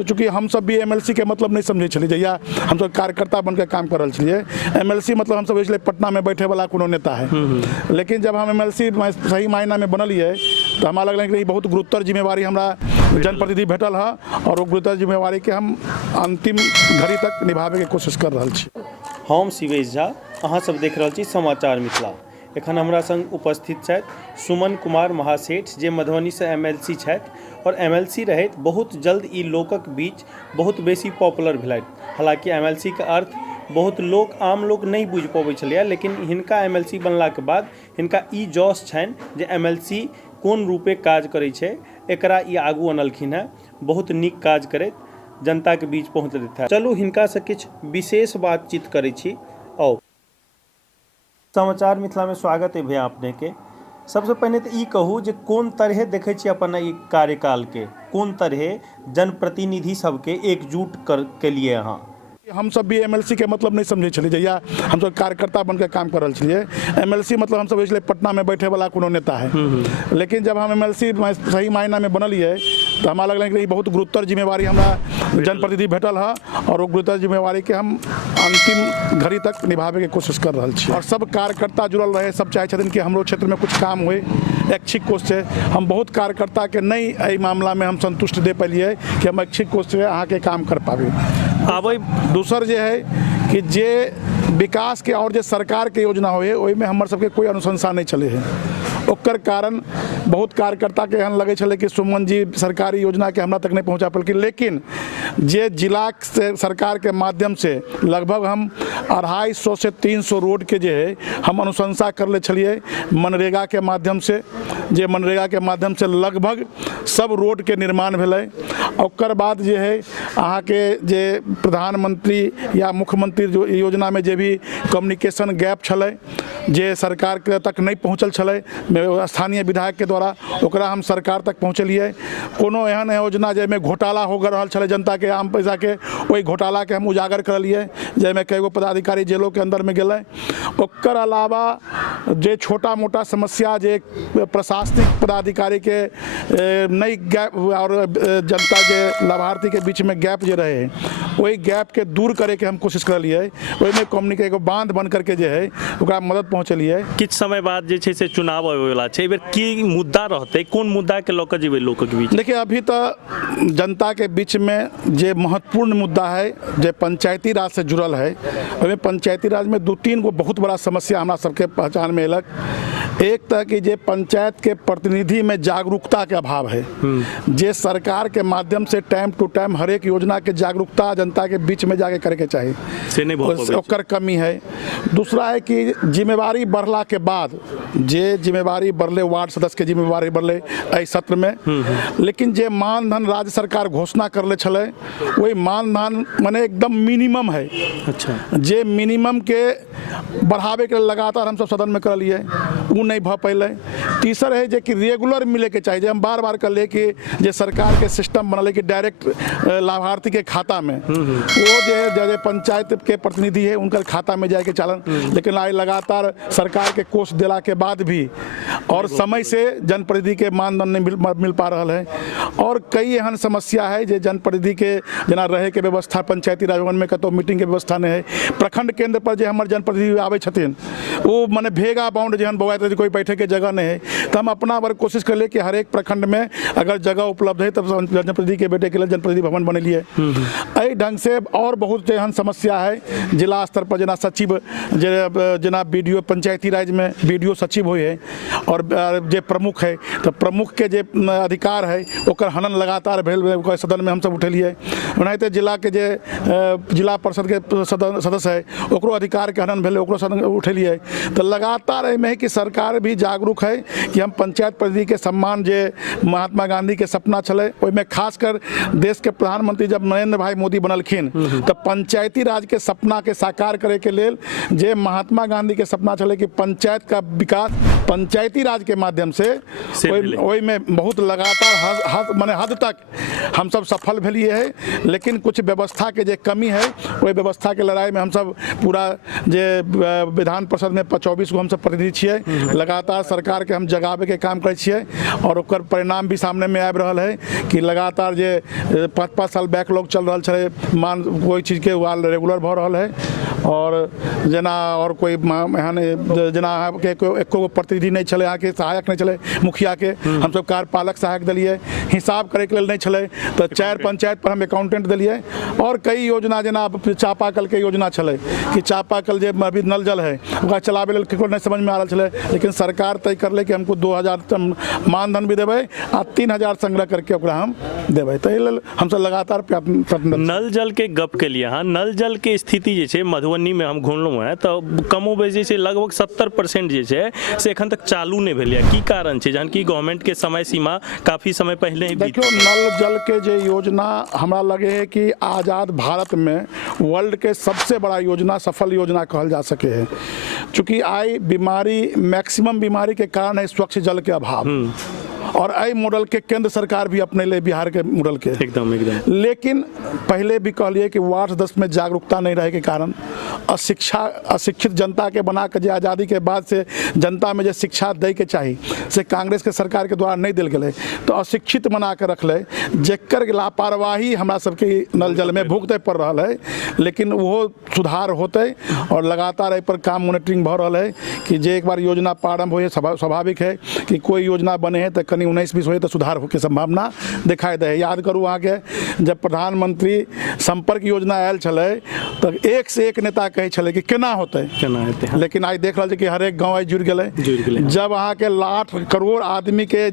तो चूँकि हम सब भी MLC के मतलब नहीं समझे छलिए जहिया हम सब कार्यकर्ता बनकर काम कर रहे छलिए। MLC मतलब हम सब इसलिए पटना में बैठे वाला कोनो नेता है, लेकिन जब हम MLC सही मायना में बनलिए तो हमारा लगल कि बहुत गुरुतर जिम्मेवारी हमरा जनप्रतिनिधि भेटल है और वो गुरुतर जिम्मेवारी के हम अंतिम घड़ी तक निभावे के कोशिश कर रहे छी। हम शिवेश झा, अहाँ सब देख रहल छी समाचार मिथिला। एखन हमरा संग उपस्थित छथि सुमन कुमार महासेठ जे मधुबनी से MLC छथि और MLC रहैत बहुत जल्द ई लोकक बीच बहुत बेसी पॉपुलर भेलथि। हालांकि MLC के अर्थ बहुत लोग आम लोग नहीं बुझि पबै छलैया, लेकिन हिनका MLC बनला के बाद हिनका ई जोश छनि जे MLC कोन रूपे काज करै छै, एकरा ई आगू अनलखिन है। बहुत नीक काज करैत जनता के बीच पहुँचलथि है। चलू हिनका से किछु विशेष बातचीत करै छी। आओ समाचार मिथिला में स्वागत है भैया अपने के। सबसे पहले तो ई कहू जे कोन तरह देखे छी अपन ई कार्यकाल के, कोन तरह जनप्रतिनिधि सबके एकजुट के लिए अहाँ? हम सब भी MLC के मतलब नहीं समझे छलिए जहिया हम सब कार्यकर्ता बनकर काम कर रहे छलिए। MLC मतलब हम सब इसलिए पटना में बैठे वाला कोनो नेता है, लेकिन जब हम MLC सही मायना में बनलिए तो हमारा लगल कि बहुत गुरुतर जिम्मेवारी हमरा जनप्रतिनिधि भेटल है और वो गुरुतर जिम्मेवारी के हम अंतिम घड़ी तक निभावे के कोशिश कर रहे छी। और सब कार्यकर्ता जुड़ल रहे, सब चाहे छथिन कि हमरो क्षेत्र में कुछ काम हुए। ऐच्छिक कोष से हम बहुत कार्यकर्ता के नहीं एहि मामला में हम संतुष्ट दे पेलिए कि हम ऐच्छिक कोष से अहाँ के काम कर पाबे। अब दूसर जे है कि जे विकास के और जे सरकार के योजना होए ओहि में हमर सबके कोई अनुशंसा नहीं चले है। ओकर कारण बहुत कार्यकर्ता के एहन लगे छले कि सुमन जी सरकारी योजना के हमरा तक नहीं पहुंचा पलकिन, लेकिन जे जिला से सरकार के माध्यम से लगभग हम 250 से 300 रोड के जे है हम अनुशंसा कर ले छलिए मनरेगा के माध्यम से, जे मनरेगा के माध्यम से लगभग सब रोड के निर्माण भेलै। ओकर बाद जे है अहाँ के जे प्रधानमंत्री या मुख्यमंत्री योजना में जे भी कम्युनिकेशन गैप छलै जे सरकार के तक नहीं पहुँचल छलै स्थानीय विधायक के द्वारा, ओकरा हम सरकार तक पहुँचलिए। कोनो एहन योजना जैमे घोटाला हो रहल छलै जनता के आम पैसा के, ओहि घोटाला के हम उजागर करलिए जैमे कईगो पदाधिकारी जेलों के अंदर में गेलै। ओकर अलावा जे छोटा मोटा समस्या जे प्रशासनिक पदाधिकारी के नई गैप और जनता के लाभार्थी के बीच में गैप जे रहे वही गैप के दूर करे के हम कोशिश करलिए। ओहि में कम्युनिकेशन एगो बांध बन करके जे है ओकरा मदद पहुँचलिए। किछु समय बाद जे छै से चुनाव आबै वाला छै, एहि बेर की मुद्दा रहतै, कोन मुद्दा के लऽ कऽ जेबै लोक के बीच? देखिए अभी तो जनता के बीच में जे महत्वपूर्ण मुद्दा है जे पंचायती राज से जुड़ल है, ओहिमे पंचायती राज में 2-3 गो बहुत बड़ा समस्या हमरा सबके पहचान में अयलक। एक तरह की जे पंचायत के प्रतिनिधि में जागरूकता के अभाव है, जे सरकार के माध्यम से टाइम टू टाइम हर एक योजना के जागरूकता जनता के बीच में जाके करे के चाहिए, से नहीं ओकर कमी है। दूसरा है कि जिम्मेवारी बढ़ला के बाद जे जिम्मेवारी बढ़ले, वार्ड सदस्य के जिम्मेवारी बढ़ले एहि सत्र में, लेकिन जे मानधन राज्य सरकार घोषणा करले छले वही मानधन माने एकदम मिनिमम है। अच्छा, जे मिनिमम के बढ़ावे के लगातार हम सब सदन में करलिए, वो नहीं भ पैले। तीसर है जे कि रेगुलर मिले के चाहिए, जे हम बार बार कर ले कि जे सरकार के सिस्टम बनल कि डायरेक्ट लाभार्थी के खाता में वो जो है जे पंचायत के प्रतिनिधि है उनकर खाता में जाए के चालन, लेकिन आज लगातार सरकार के कोष दिला के बाद भी और समय से जनप्रतिनिधि के मानदंड नहीं मिल पा रहा है। और कई एहन समस्या है जे जनप्रतिनिधि के जना रहे के व्यवस्था पंचायती राज भवन में कतो मीटिंग के व्यवस्था नहीं है। प्रखंड केंद्र पर जे हमर जनप्रतिनिधि आवे छथिन वो माने भेगा बाउंड जहन बौआत कोई बैठे के जगह नहीं है, तो हम अपना बार कोशिश कर ले कि हर एक प्रखंड में अगर जगह उपलब्ध है तब जनप्रतिनिधि के बेटे के लिए जनप्रतिनिधि भवन बनेलिए। एहि ढंग से और बहुत एहन समस्या है जिला स्तर पर जना सचिव जना BDO पंचायती राज में BDO सचिव हुए है और जे प्रमुख है तो प्रमुख के जे अधिकार है ओकर हनन लगातार भेल सदन में हम सब उठेलिए। ओनाहिते जिला के जे जिला परिषद के सदस्य है ओकरो अधिकार के हनन भेल, ओकरो सदन उठेलिए। तो लगातार एहिमे है कि सरकार भी जागरूक है कि हम पंचायत प्रतिनिधि के सम्मान जे महात्मा गांधी के सपना छले ओहिमे खासकर देश के प्रधानमंत्री जब नरेंद्र भाई मोदी बनलखिन तो पंचायती राज के सपना के साकार करे के लेल जे महात्मा गांधी के सपना छले कि पंचायत का विकास पंचायती राज के माध्यम से वही में बहुत लगातार माने हद तक हम सब सफल भेलिए है। लेकिन कुछ व्यवस्था के जे कमी है, वही व्यवस्था के लड़ाई में हम सब पूरा जे विधान परिषद में 24 गो हम सब प्रतिनिधि छियै, लगातार सरकार के हम जगाबे के काम करै छियै और ओकर परिणाम भी सामने में आबि रहल है कि लगातार जे 5-5 साल बैकलॉग चल रहा छलै, मान कोई चीज के वाल रेगुलर भऽ रहल है। और जेना और कोई एहन जेना अहाँके एको प्रतिनिधि नहीं छलै, अहाँके सहायक नहीं छलै मुखिया के, हम सब कार्यपालक सहायक दिलिए, हिसाब करे के लेल नहीं छलै तो 4 पंचायत पर हम अकाउंटेंट दिलिए। और कई योजना जेना चापाकल के योजना छलै कि चापाकल जे अभी नल जल है ओकरा चलाबे लेल केकरो नहीं समझ में आ रहल छलै, लेकिन सरकार तय करले कि हमको 2000 मानधन भी देबै आ 3000 संग्रह करके ओकरा हम देबै। ताहि लेल हमसब लगातार नल जल के गप के लिए, हाँ, नल जल के स्थिति जे छै मधुबनी में हम घुमलहुँ हैं तो कमो बेश जे छै लगभग 70% जे छै से एखन तक चालू नहीं भेलै। की कारण छै, जहन कि गवर्नमेंट के समय सीमा काफी समय पहले ही देखियो नल जल के जे योजना हमरा लगे है कि आज़ाद भारत में वर्ल्ड के सबसे बड़ा योजना, सफल योजना कहल जा सके है। चूँकि आई बीमारी मैक्सिमम बीमारी के कारण है स्वच्छ जल के अभाव, और आई मॉडल के केंद्र सरकार भी अपने ले बिहार के मॉडल के एकदम। लेकिन पहले भी कहलिए कि वार्ड सदस्य में जागरूकता नहीं रहे के कारण अशिक्षित जनता के बना के जो आज़ादी के बाद से जनता में जो शिक्षा दे के चाहिए से कांग्रेस के सरकार के द्वारा नहीं दिल गए, तो अशिक्षित बना के रख ले, जेकर लापरवाही हमरा सबके नल जल में भुगते पड़ रहा है। लेकिन वो सुधार होते और लगातार एहि पर काम मॉनिटरिंग भ रहा है कि जे एक बार योजना प्रारंभ हो, स्वाभाविक है कि कोई योजना बने है तो 19-20 हो तो सुधार होके संभावना दिखाई दे। याद करू अहाँ के जब प्रधानमंत्री संपर्क योजना आयल छलै तो एक से एक नेता कहे छलै कि केना होते, लेकिन आज देख रहा कि हर एक गाँव जुड़ गए। जब अहाँ के 1 करोड़ आदमी के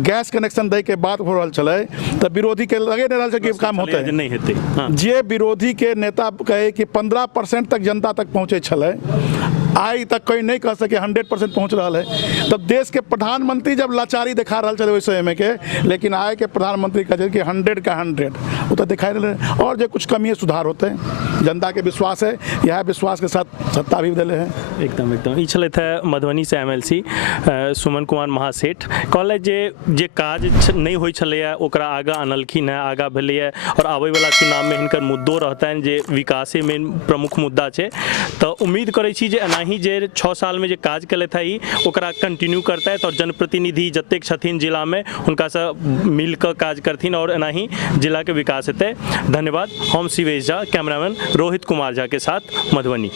गैस कनेक्शन दे के बात हो रहा छलै तो विरोधी के लगे नहीं रहा कि काम होते नहीं हेतै। जे विरोधी के नेता कहे कि 15% तक जनता तक पहुँचे छलै, आज तक कोई नहीं कह सके 100% पहुँच रहा है। तब देश के प्रधानमंत्री जब लाचारी दिखा रहा चले वैसे में के, लेकिन आए के प्रधानमंत्री कहे कि 100 का 100 वो तो दिखाई दे रहे। और जो कुछ कमी सुधार होते हैं, जनता के विश्वास है, यह विश्वास के साथ सत्ता भी दिले हैं। एकदम ई छलैथ मधुबनी से MLC सुमन कुमार महासेठ कहले जे काज नहीं होइ छलैया ओकरा आगा आनलखिन है, आगा भेलैया और आबै वाला चुनाव में हिनकर मुद्दो रहतनि जे विकासे में प्रमुख मुद्दा छै। तो उम्मीद करै छी जे एनाही जे 6 साल में जे काज केलथि है ओकरा कंटिन्यू करतथि और जनप्रतिनिधि जतेक छथिन जिला में हुनका से मिल कर काज करथिन और एनाही जिला के विकास हेतै। धन्यवाद। हम शिवेश झा, कैमरामैन रोहित कुमार झा के साथ मधुबनी।